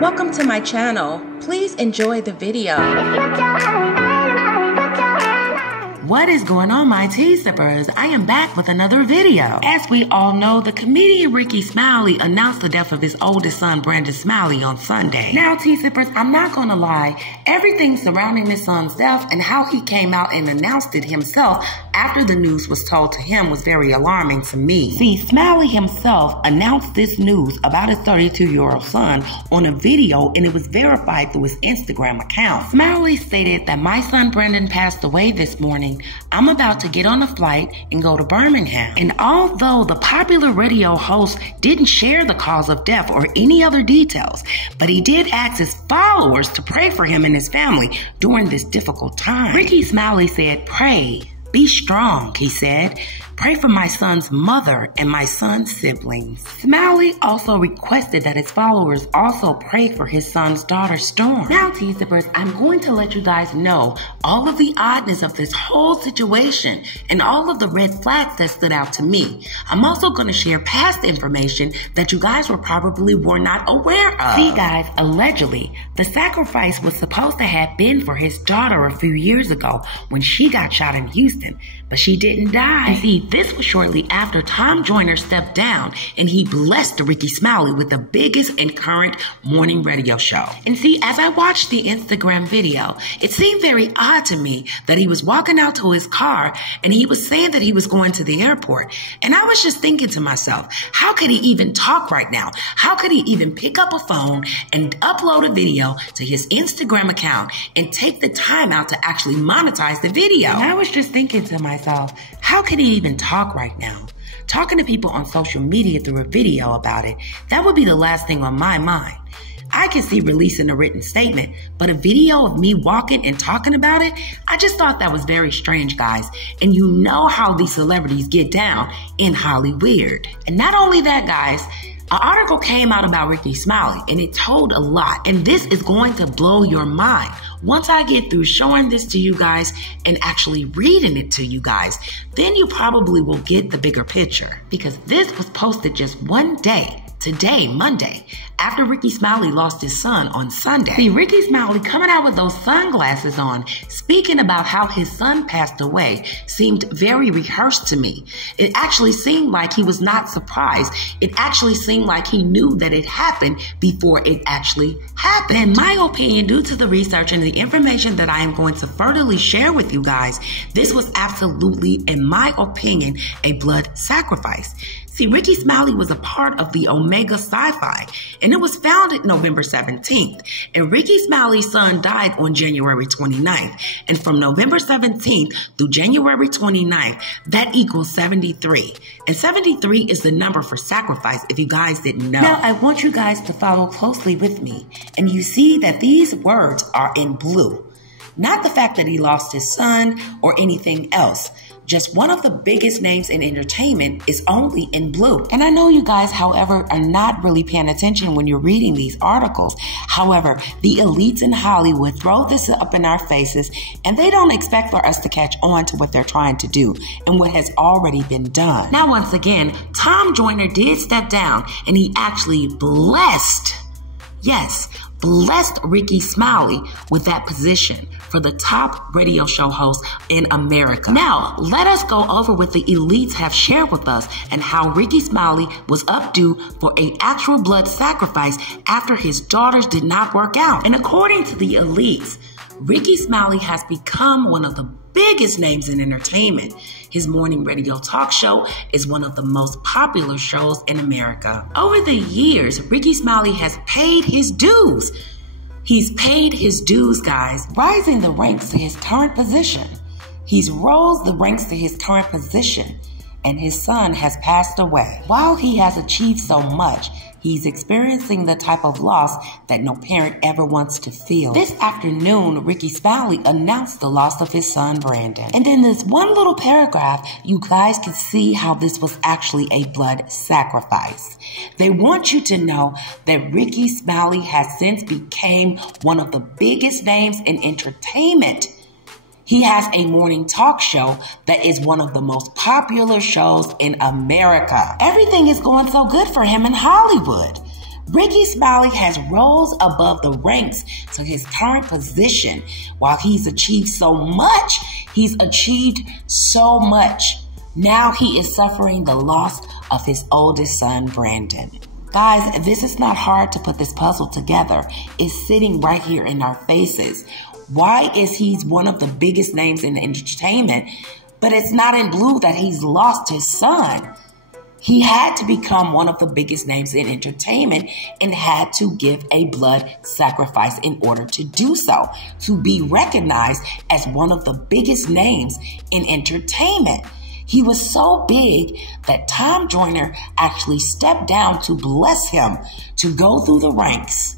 Welcome to my channel. Please enjoy the video. What is going on, my tea sippers? I am back with another video. As we all know, the comedian Ricky Smiley announced the death of his oldest son, Brandon Smiley, on Sunday. Now, tea sippers, I'm not gonna lie, everything surrounding his son's death and how he came out and announced it himself after the news was told to him was very alarming to me. See, Smiley himself announced this news about his 32-year-old son on a video, and it was verified through his Instagram account. Smiley stated that my son Brandon passed away this morning. I'm about to get on a flight and go to Birmingham. And although the popular radio host didn't share the cause of death or any other details, but he did ask his followers to pray for him and his family during this difficult time. Ricky Smiley said, "Pray. Be strong," he said. "Pray for my son's mother and my son's siblings." Smiley also requested that his followers also pray for his son's daughter, Storm. Now, tea sippers, I'm going to let you guys know all of the oddness of this whole situation and all of the red flags that stood out to me. I'm also going to share past information that you guys probably were not aware of. See, guys, allegedly, the sacrifice was supposed to have been for his daughter a few years ago when she got shot in Houston, but she didn't die. And see, this was shortly after Tom Joyner stepped down and he blessed Ricky Smiley with the biggest and current morning radio show. And see, as I watched the Instagram video, it seemed very odd to me that he was walking out to his car and he was saying that he was going to the airport. And I was just thinking to myself, how could he even talk right now? How could he even pick up a phone and upload a video to his Instagram account and take the time out to actually monetize the video? And I was just thinking to myself, how could he even talk right now? Talking to people on social media through a video about it, that would be the last thing on my mind. I can see releasing a written statement, but a video of me walking and talking about it, I just thought that was very strange, guys. And you know how these celebrities get down in Hollywood. And not only that, guys, an article came out about Ricky Smiley and it told a lot. And this is going to blow your mind. Once I get through showing this to you guys and actually reading it to you guys, then you probably will get the bigger picture. Because this was posted just one day, today, Monday, after Ricky Smiley lost his son on Sunday. See, Ricky Smiley coming out with those sunglasses on, speaking about how his son passed away, seemed very rehearsed to me. It actually seemed like he was not surprised. It actually seemed like he knew that it happened before it actually happened. In my opinion, due to the research and the information that I am going to furtherly share with you guys, this was absolutely, in my opinion, a blood sacrifice. See, Ricky Smiley was a part of the Omega Sci-Fi, and it was founded November 17th. And Ricky Smiley's son died on January 29th. And from November 17th through January 29th, that equals 73. And 73 is the number for sacrifice, if you guys didn't know. Now, I want you guys to follow closely with me. And you see that these words are in blue. Not the fact that he lost his son or anything else. Just one of the biggest names in entertainment is only in blue. And I know you guys, however, are not really paying attention when you're reading these articles. However, the elites in Hollywood throw this up in our faces and they don't expect for us to catch on to what they're trying to do and what has already been done. Now, once again, Tom Joyner did step down and he actually blessed Ricky Smiley with that position for the top radio show host in America. Now, let us go over what the elites have shared with us and how Ricky Smiley was updue for an actual blood sacrifice after his daughters did not work out. And according to the elites, Ricky Smiley has become one of the biggest names in entertainment. His morning radio talk show is one of the most popular shows in America. Over the years, Ricky Smiley has paid his dues. He's paid his dues, guys, rising the ranks to his current position. He's rose the ranks to his current position, and his son has passed away. While he has achieved so much, he's experiencing the type of loss that no parent ever wants to feel. This afternoon, Ricky Smiley announced the loss of his son, Brandon. And in this one little paragraph, you guys can see how this was actually a blood sacrifice. They want you to know that Ricky Smiley has since became one of the biggest names in entertainment. He has a morning talk show that is one of the most popular shows in America. Everything is going so good for him in Hollywood. Ricky Smiley has rose above the ranks to his current position. While he's achieved so much, now he is suffering the loss of his oldest son, Brandon. Guys, this is not hard to put this puzzle together. It's sitting right here in our faces. Why is he one of the biggest names in entertainment, but it's not in blue that he's lost his son? He had to become one of the biggest names in entertainment and had to give a blood sacrifice in order to do so, to be recognized as one of the biggest names in entertainment. He was so big that Tom Joyner actually stepped down to bless him to go through the ranks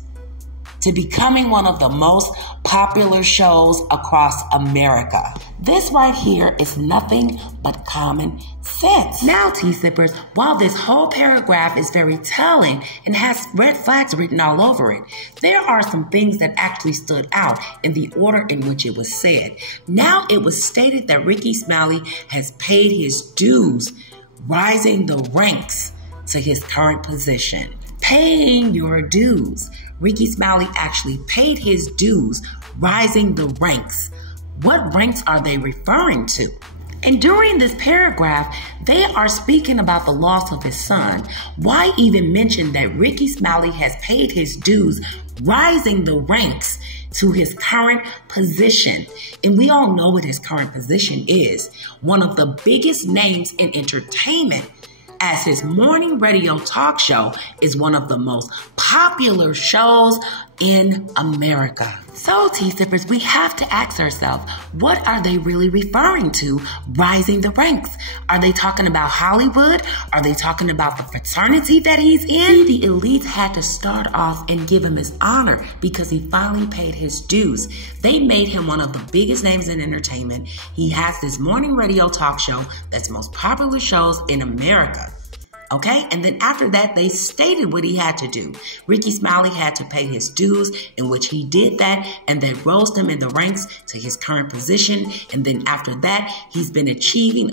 to becoming one of the most popular shows across America. This right here is nothing but common sense. Now, Tea-Sippers, while this whole paragraph is very telling and has red flags written all over it, there are some things that actually stood out in the order in which it was said. Now, it was stated that Ricky Smiley has paid his dues, rising the ranks to his current position. Paying your dues. Ricky Smiley actually paid his dues, rising the ranks. What ranks are they referring to? And during this paragraph, they are speaking about the loss of his son. Why even mention that Ricky Smiley has paid his dues, rising the ranks to his current position? And we all know what his current position is. One of the biggest names in entertainment, as his morning radio talk show is one of the most popular shows in America. So, Tea-Sippers, we have to ask ourselves, what are they really referring to, rising the ranks? Are they talking about Hollywood? Are they talking about the fraternity that he's in? The elites had to start off and give him his honor because he finally paid his dues. They made him one of the biggest names in entertainment. He has this morning radio talk show that's the most popular shows in America. Okay, and then after that, they stated what he had to do. Ricky Smiley had to pay his dues, in which he did that, and they rose him in the ranks to his current position. And then after that, he's been achieving.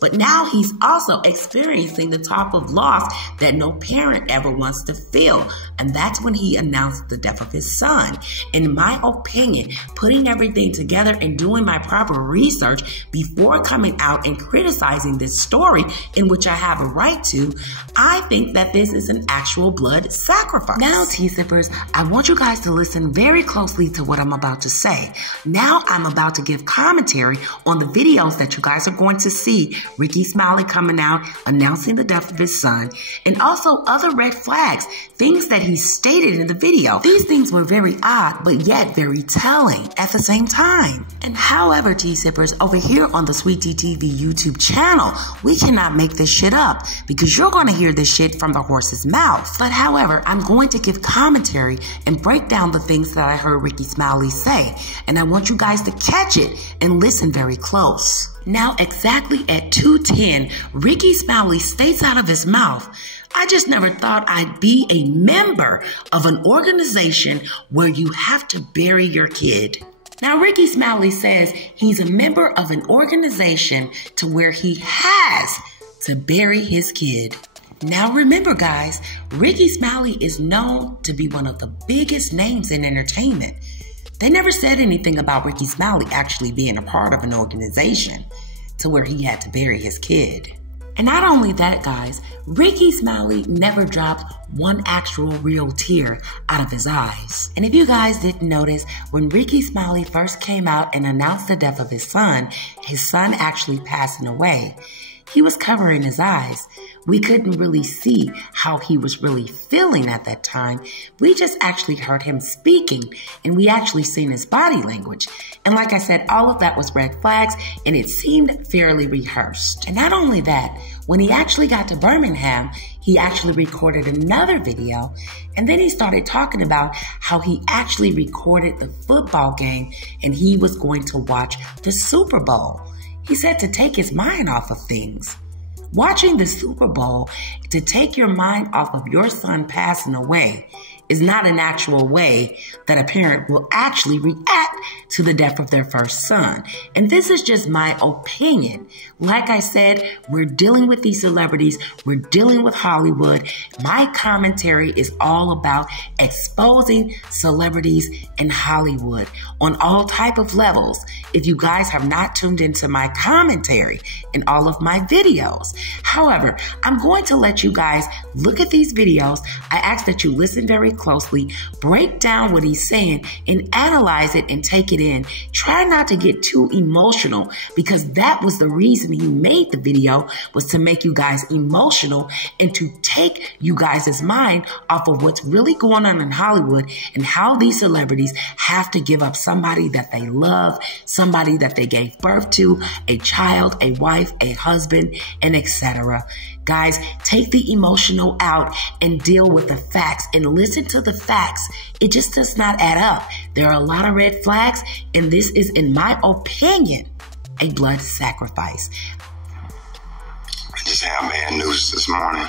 But now he's also experiencing the type of loss that no parent ever wants to feel. And that's when he announced the death of his son. In my opinion, putting everything together and doing my proper research before coming out and criticizing this story, in which I have a right to, I think that this is an actual blood sacrifice. Now, Tea-Sippers, I want you guys to listen very closely to what I'm about to say. Now, I'm about to give commentary on the videos that you guys are going to see. Ricky Smiley coming out, announcing the death of his son, and also other red flags, things that he stated in the video. These things were very odd, but yet very telling at the same time. And however, Tea-Sippers, over here on the Sweet Tea TV YouTube channel, we cannot make this shit up because you're going to hear this shit from the horse's mouth. But however, I'm going to give commentary and break down the things that I heard Ricky Smiley say. And I want you guys to catch it and listen very close. Now, exactly at 2:10, Ricky Smiley states out of his mouth, "I just never thought I'd be a member of an organization where you have to bury your kid." Now, Ricky Smiley says he's a member of an organization to where he has to bury his kid. Now, remember, guys, Ricky Smiley is known to be one of the biggest names in entertainment. They never said anything about Ricky Smiley actually being a part of an organization to where he had to bury his kid. And not only that, guys, Ricky Smiley never dropped one actual real tear out of his eyes. And if you guys didn't notice, when Ricky Smiley first came out and announced the death of his son actually passing away, he was covering his eyes. We couldn't really see how he was really feeling at that time. We just actually heard him speaking, and we actually seen his body language. And like I said, all of that was red flags, and it seemed fairly rehearsed. And not only that, when he actually got to Birmingham, he actually recorded another video, and then he started talking about how he actually recorded the football game, and he was going to watch the Super Bowl. He said to take his mind off of things. Watching the Super Bowl, to take your mind off of your son passing away, is not an actual way that a parent will actually react to the death of their first son. And this is just my opinion. Like I said, we're dealing with these celebrities. We're dealing with Hollywood. My commentary is all about exposing celebrities in Hollywood on all type of levels. If you guys have not tuned into my commentary in all of my videos. However, I'm going to let you guys look at these videos. I ask that you listen very closely, break down what he's saying, and analyze it and take it in. Try not to get too emotional, because that was the reason he made the video, was to make you guys emotional and to take you guys' mind off of what's really going on in Hollywood and how these celebrities have to give up somebody that they love, somebody that they gave birth to, a child, a wife, a husband, and etc. Guys, take the emotional out and deal with the facts and listen to the facts. It just does not add up. There are a lot of red flags, and this is, in my opinion, a blood sacrifice. I just have bad news this morning.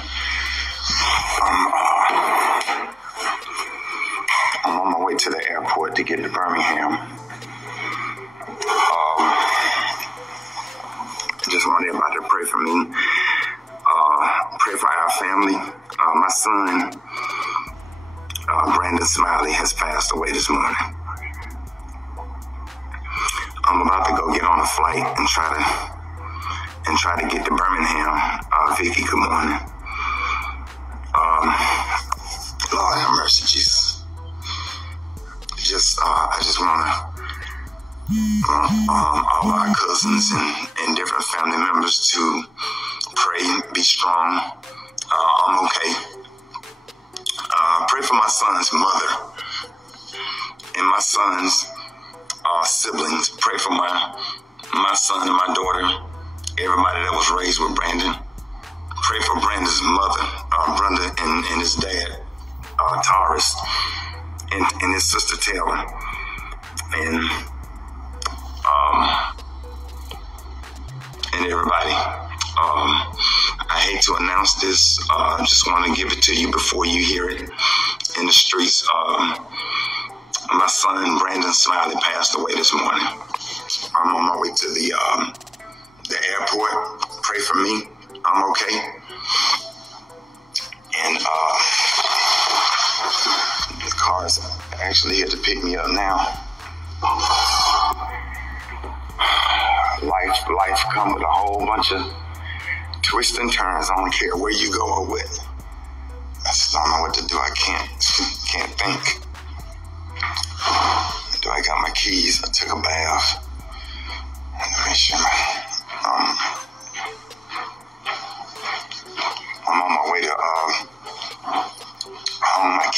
I'm on my way to the airport to get to Birmingham. Just want everybody to pray for me. Pray for our family. My son, Brandon Smiley, has passed away this morning. I'm about to go get on a flight and try to get to Birmingham. Vicky, good morning. Lord have mercy, Jesus. I just want to all our cousins and different family members to pray, be strong. I'm okay. Pray for my son's mother and my son's siblings. Pray for my son and my daughter, everybody that was raised with Brandon. Pray for Brandon's mother, Brenda, and his dad, Taurus, and his sister Taylor. And everybody. I hate to announce this. I just want to give it to you before you hear it in the streets. My son, Brandon Smiley, passed away this morning. I'm on my way to the airport. Pray for me. I'm okay. And the car's actually here to pick me up now. Life come with a whole bunch of twists and turns. I don't care where you go or what. I just don't know what to do. I can't think. Do I got my keys? I took a bath. Let me make sure I'm on my way to home. I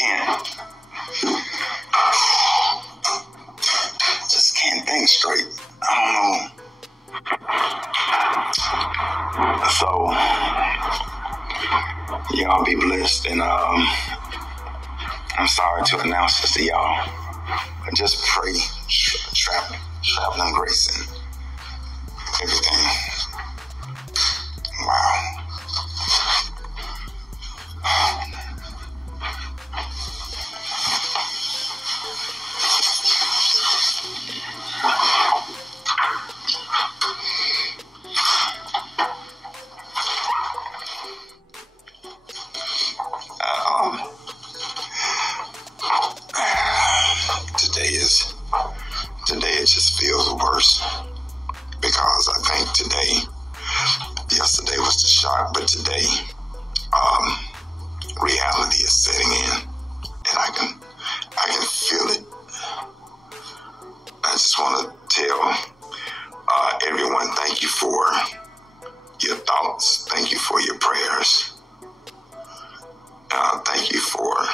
just can't think straight. I don't know. So, y'all be blessed, and I'm sorry to announce this to y'all, but just pray traveling grace and everything. Wow. Today it just feels worse, because I think yesterday was the shock, but today reality is setting in, and I can feel it. I just want to tell everyone, thank you for your thoughts, thank you for your prayers, thank you for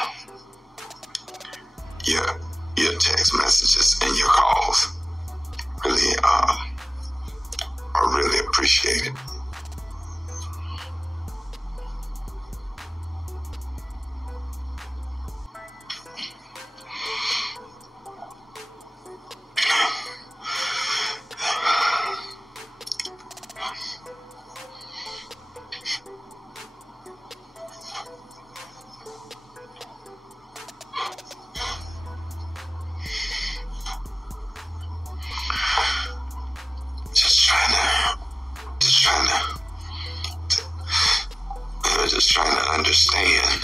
your text messages and your calls. Really, I really appreciate it. understand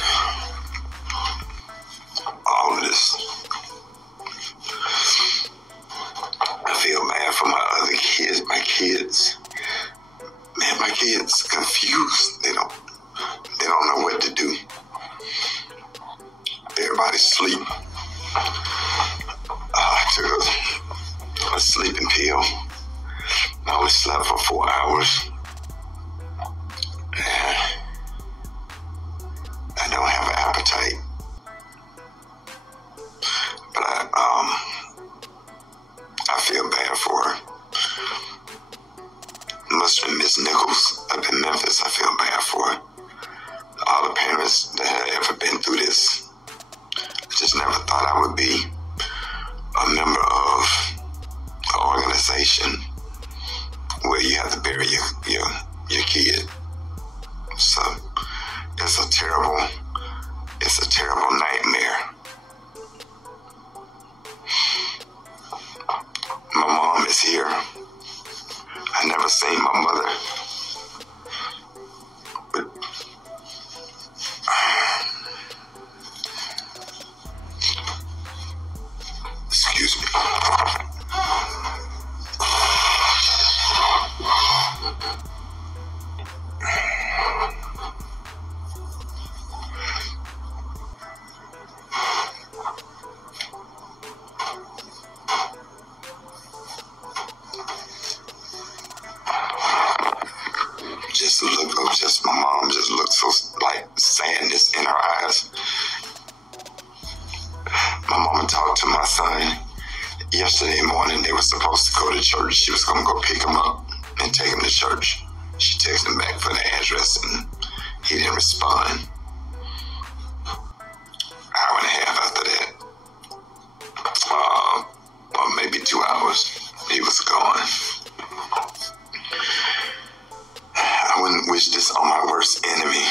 all of this. I feel bad for my other kids, my kids. Man, my kids confused. They don't know what to do. Everybody's asleep. I took a sleeping pill. I only slept for 4 hours. I don't have an appetite. But I feel bad for her. Must have been Miss Nichols up in Memphis. I feel bad for her. All the parents that had ever been through this. I just never thought I would be a member of an organization where you have to bury your kid. So it's a terrible nightmare. My mom is here. I never seen my mother. But excuse me. My mom just looked so like sadness in her eyes. My mama talked to my son yesterday morning. They were supposed to go to church. She was going to go pick him up and take him to church. She texted him back for the address and he didn't respond. Hour and a half after that, or maybe 2 hours, he was gone. I wouldn't wish this on my worst enemy.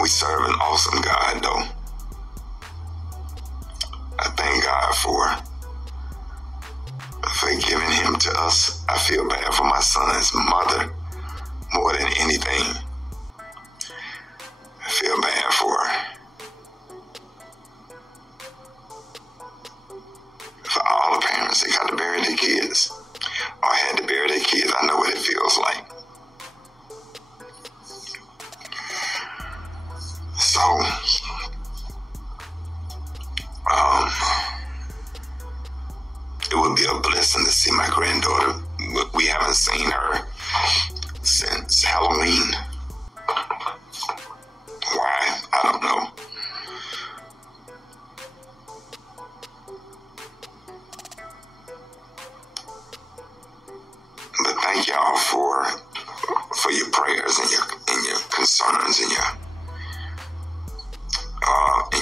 We serve an awesome God, though. I thank God for giving him to us. I feel bad for my son's mother more than anything. I feel bad for all the parents that got to bury their kids. Or had to bury their kids. I know what it feels like. So, it would be a blessing to see my granddaughter. We haven't seen her since Halloween. Why? I don't know. But thank y'all for your prayers and your concerns and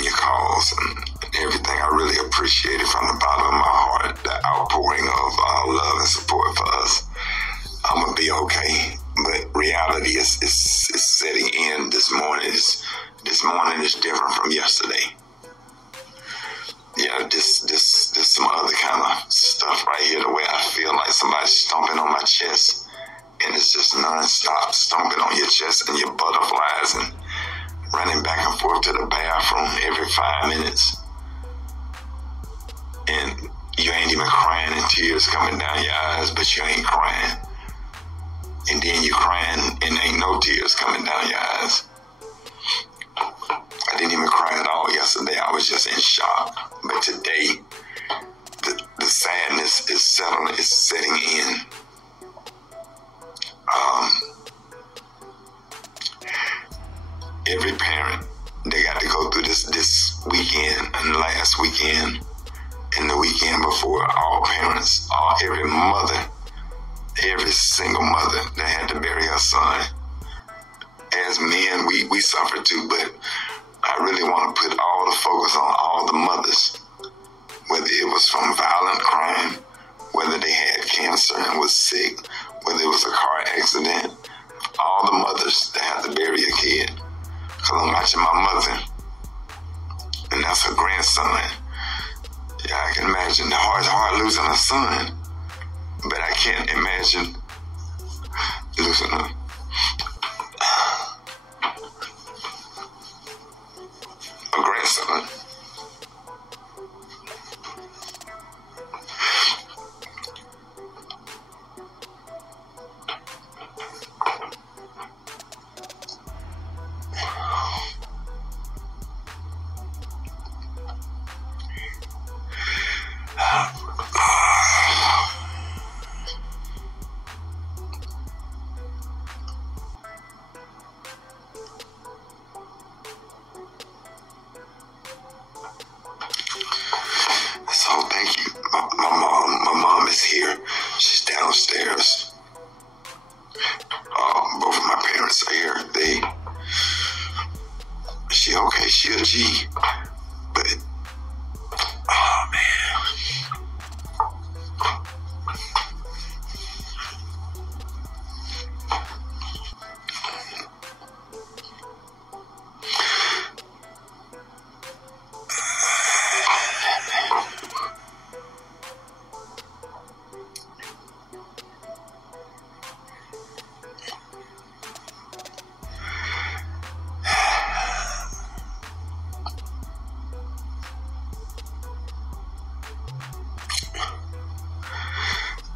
your calls and everything. I really appreciate it from the bottom of my heart. The outpouring of love and support for us. I'm gonna be okay, but reality is setting in this morning. This morning is different from yesterday. Yeah, this some other kind of stuff right here, the way I feel like somebody's stomping on my chest, and it's just non-stop stomping on your chest and your butterflies and running back and forth to the bathroom every 5 minutes. And you ain't even crying and tears coming down your eyes, but you ain't crying. And then you crying and ain't no tears coming down your eyes. I didn't even cry at all yesterday. I was just in shock. But today, the sadness is setting in. Every parent, they got to go through this weekend and last weekend and the weekend before. All parents, every mother, every single mother that had to bury her son. As men, we suffer too, but I really want to put all the focus on all the mothers, whether it was from violent crime, whether they had cancer and was sick, whether it was a car accident, all the mothers that had to bury a kid. Because I'm watching my mother, and that's her grandson. Yeah, I can imagine it's hard losing a son, but I can't imagine losing a parents are here. She okay, she a G. But, oh man.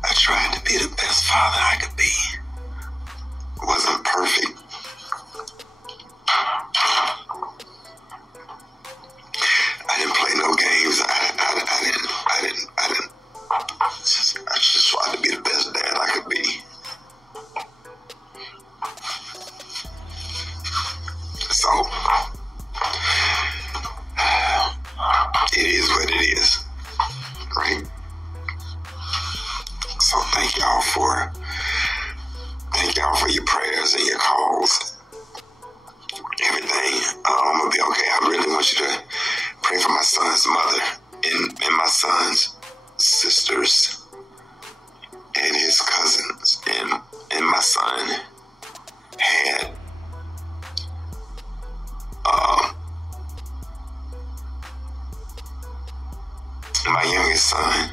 I tried to be the best father I could be. Wasn't perfect. I didn't play no games. I just tried to be the best dad I could be. So, it is what it is, right? So thank y'all for your prayers and your calls, everything. I'm gonna be okay. I really want you to pray for my son's mother and my son's sisters and his cousins, and my son had my youngest son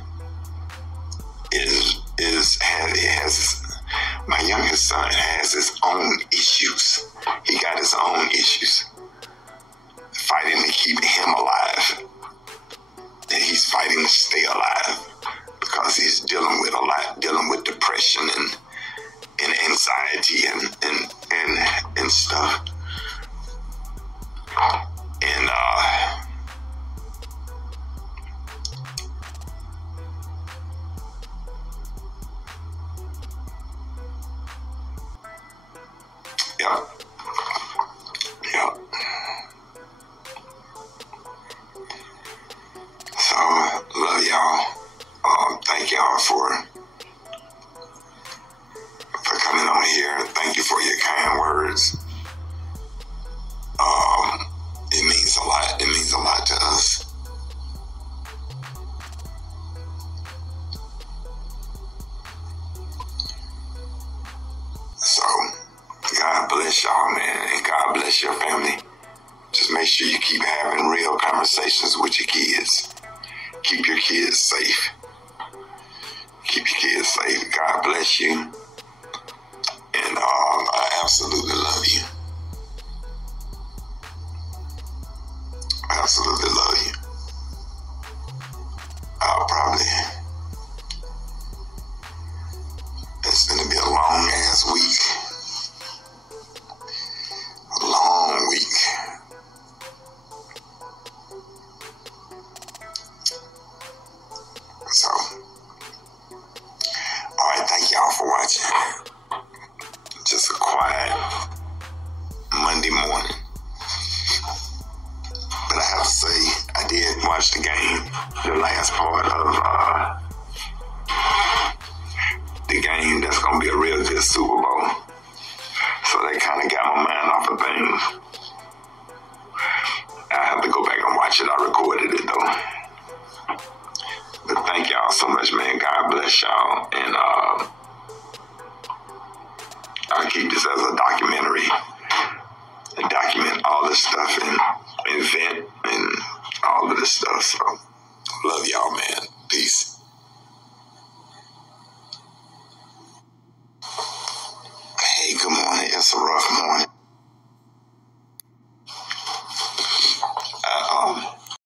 my youngest son has his own issues. He got his own issues fighting to keep him alive, and he's fighting to stay alive because he's dealing with depression and anxiety and stuff. And Yep. So, love y'all. Thank y'all for coming on here. Thank you for your kind words. It means a lot. It means a lot to us. So, God bless y'all, man, and God bless your family. Just make sure you keep having real conversations with your kids. Keep your kids safe. Keep your kids safe. God bless you. And I absolutely love you. I absolutely love you. It's going to be a long ass week. A long week. So, alright, thank y'all for watching. Just a quiet Monday morning. But I have to say, I did watch the game, the last part of the game that's going to be a real good Super Bowl. So they kind of got my mind off of things. I have to go back and watch it. I recorded it though. But thank y'all so much, man. God bless y'all. And I'll keep this as a documentary and document all this stuff and vent and all of this stuff. So love y'all, man. Peace. Hey, good morning. It's a rough